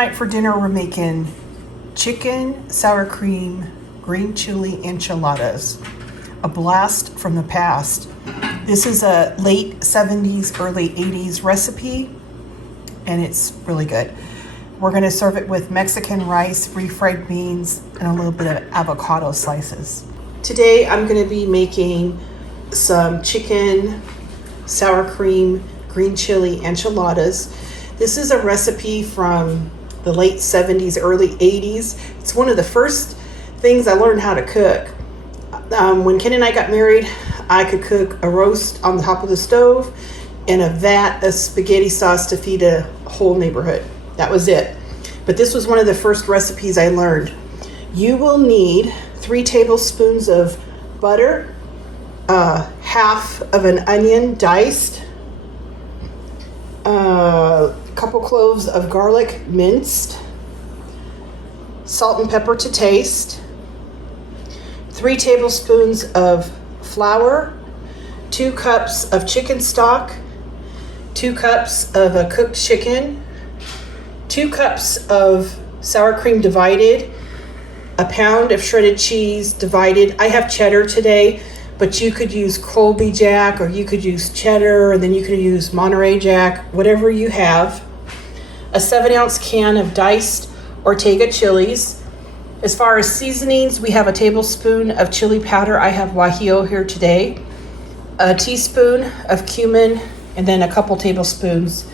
Tonight for dinner, we're making chicken, sour cream, green chili enchiladas. A blast from the past. This is a late 70s, early 80s recipe, and it's really good. We're gonna serve it with Mexican rice, refried beans, and a little bit of avocado slices. Today, I'm gonna be making some chicken, sour cream, green chili enchiladas. This is a recipe from the late 70s, early 80s. It's one of the first things I learned how to cook. When Ken and I got married, I could cook a roast on the top of the stove and a vat of spaghetti sauce to feed a whole neighborhood. That was it. But this was one of the first recipes I learned. You will need 3 tablespoons of butter, half of an onion diced, a couple cloves of garlic minced, salt and pepper to taste, 3 tablespoons of flour, 2 cups of chicken stock, 2 cups of a cooked chicken, 2 cups of sour cream divided, a pound of shredded cheese divided. I have cheddar today, but you could use Colby Jack, or you could use cheddar, and then you could use Monterrey Jack, whatever you have. A 7-ounce can of diced Ortega chilies. As far as seasonings, we have a tablespoon of chili powder. I have guajillo here today. A teaspoon of cumin, and then a couple tablespoons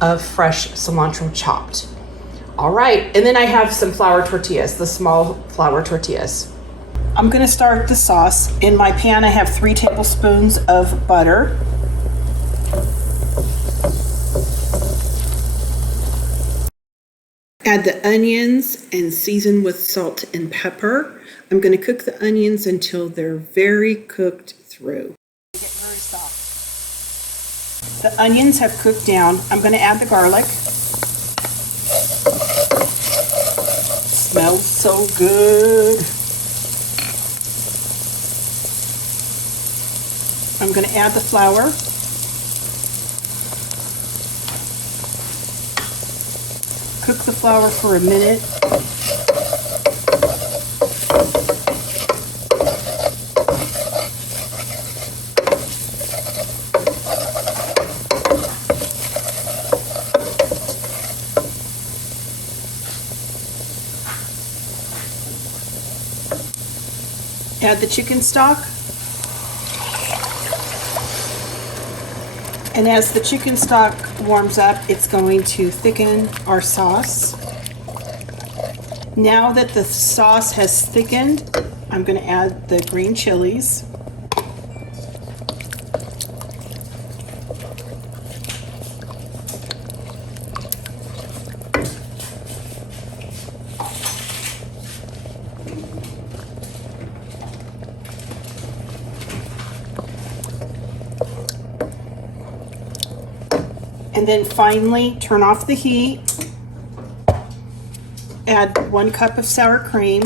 of fresh cilantro chopped. All right, and then I have some flour tortillas, the small flour tortillas. I'm gonna start the sauce. In my pan, I have 3 tablespoons of butter. Add the onions and season with salt and pepper. I'm gonna cook the onions until they're very cooked through. They get very soft. The onions have cooked down. I'm gonna add the garlic. Smells so good. I'm going to add the flour. Cook the flour for a minute. Add the chicken stock. And as the chicken stock warms up, it's going to thicken our sauce. Now that the sauce has thickened, I'm going to add the green chilies. And then finally, turn off the heat. Add 1 cup of sour cream.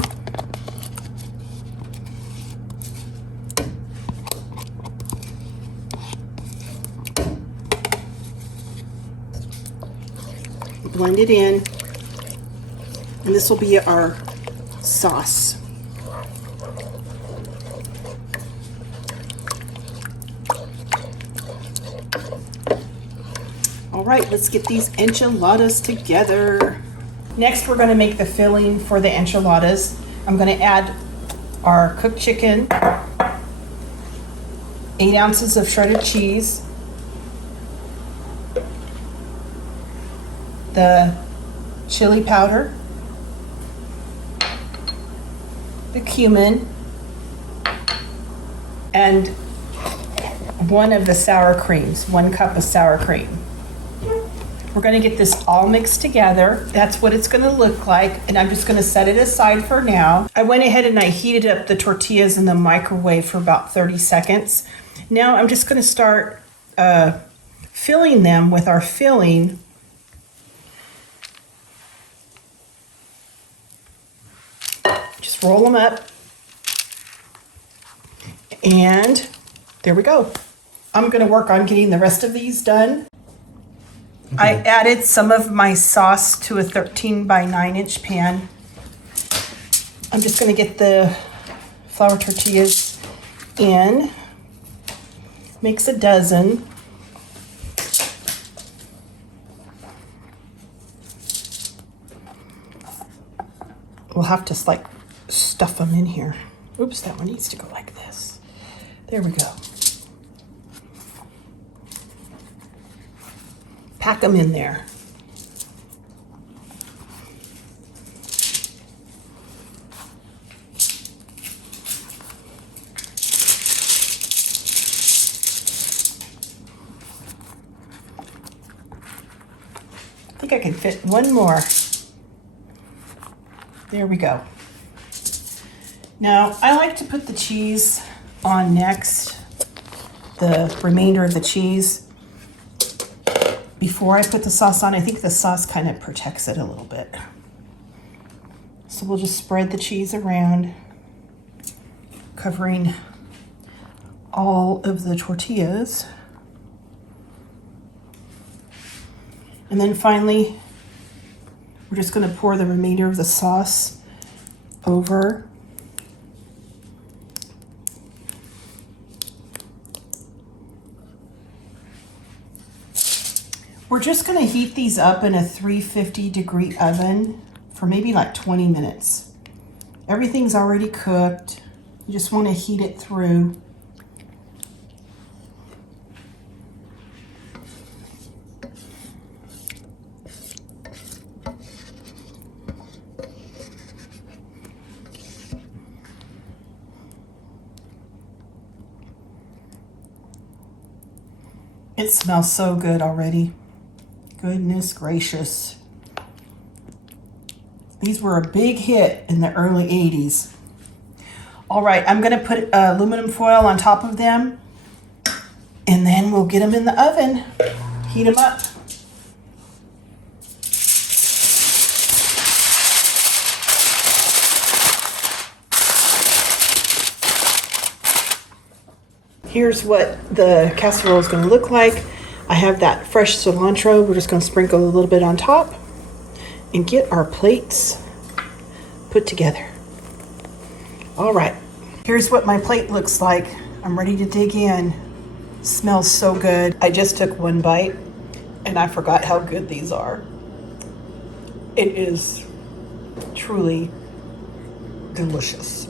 Blend it in. And this will be our sauce. All right, let's get these enchiladas together. Next, we're gonna make the filling for the enchiladas. I'm gonna add our cooked chicken, 8 ounces of shredded cheese, the chili powder, the cumin, and 1 of the sour creams, 1 cup of sour cream. We're going to get this all mixed together. That's what it's going to look like, and I'm just going to set it aside for now. I went ahead and I heated up the tortillas in the microwave for about 30 seconds. Now I'm just going to start filling them with our filling. Just roll them up, and there we go. I'm going to work on getting the rest of these done. I added some of my sauce to a 13 by 9-inch pan. I'm just going to get the flour tortillas in. Makes a dozen. We'll have to like stuff them in here. Oops, that one needs to go like this. There we go. Pack them in there. I think I can fit one more. There we go. Now, I like to put the cheese on next, the remainder of the cheese, before I put the sauce on. I think the sauce kind of protects it a little bit. So we'll just spread the cheese around, covering all of the tortillas. And then finally, we're just going to pour the remainder of the sauce over. We're just going to heat these up in a 350-degree oven for maybe like 20 minutes. Everything's already cooked. You just want to heat it through. It smells so good already. Goodness gracious. These were a big hit in the early 80s. All right, I'm gonna put aluminum foil on top of them, and then we'll get them in the oven, heat them up. Here's what the casserole is going to look like. I have that fresh cilantro. We're just going to sprinkle a little bit on top and get our plates put together. All right, here's what my plate looks like. I'm ready to dig in. Smells so good. I just took one bite and I forgot how good these are. It is truly delicious.